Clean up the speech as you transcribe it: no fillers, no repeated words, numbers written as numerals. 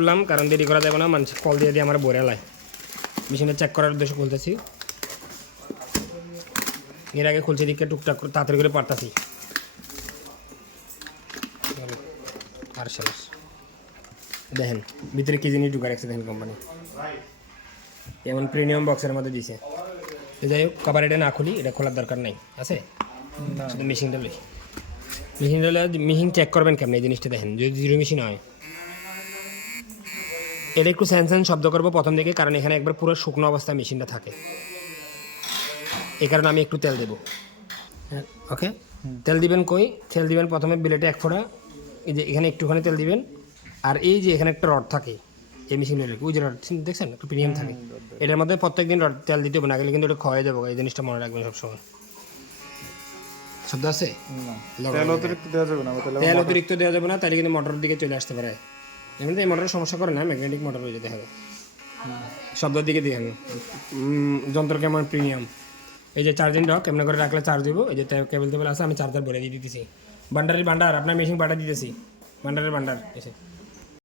করলাম কারণ দেরি করা যাবে না, মানুষ কল দিয়ে দিয়ে আমার বরে লাই। মেশিনটা চেক করার উদ্দেশ্যে খুলতেছি, এর আগে খুলছি দিকে টুকটাক করে তাড়াতাড়ি করে পারতাছি। আর শেষ দেখেন ভিতরে কি জিনিস ঢুকা রাখছে দেখেন কোম্পানি, এমন প্রিমিয়াম বক্সের মধ্যে দিছে। যাই হোক কভার এটা না খুলি, এটা খোলার দরকার নাই আছে, শুধু মেশিনটা লই। মেশিন চেক করবেন কেমন এই জিনিসটা দেখেন, যদি জিরো মেশিন হয় এটা একটু স্যান শব্দ করবো প্রথম দিকে, কারণ এখানে একবার পুরো শুকনো অবস্থায় মেশিনটা থাকে, এই কারণে আমি একটু তেল দেবো। ওকে, তেল দিবেন কই, তেল দিবেন প্রথমে বিলেটে এক ফোঁটা, এই যে এখানে একটুখানি তেল দিবেন। আর এই যে এখানে একটা রড থাকে এই মেশিনের, ওই যে রড দেখছেন একটু প্রিমিয়াম থাকে, এটার মধ্যে প্রত্যেক দিন রড তেল দিতে হবে, না গেলে কিন্তু এটা ক্ষয়ে যাবো। এই জিনিসটা মনে রাখবেন সবসময়। শব্দ আছে, তেল অতিরিক্ত দেওয়া যাবে না, তাহলে কিন্তু মোটরের দিকে চলে আসতে পারে। এমনিতে এই মোটরের সমস্যা করে না, ম্যাগনেটিক মোটর হয়ে যেতে হবে। শব্দের দিকে দিয়ে যন্ত্র কেমন প্রিমিয়াম। এই যে চার্জিং ডক কেমন করে রাখলে চার্জ দিব, এই যে কেবল আছে, আমি চার্জার ভরে দিয়ে দিতেছি। বান্ডারের বান্ডার আপনার মেশিন পাঠা দিতেছি, বান্ডারের বান্ডার এসে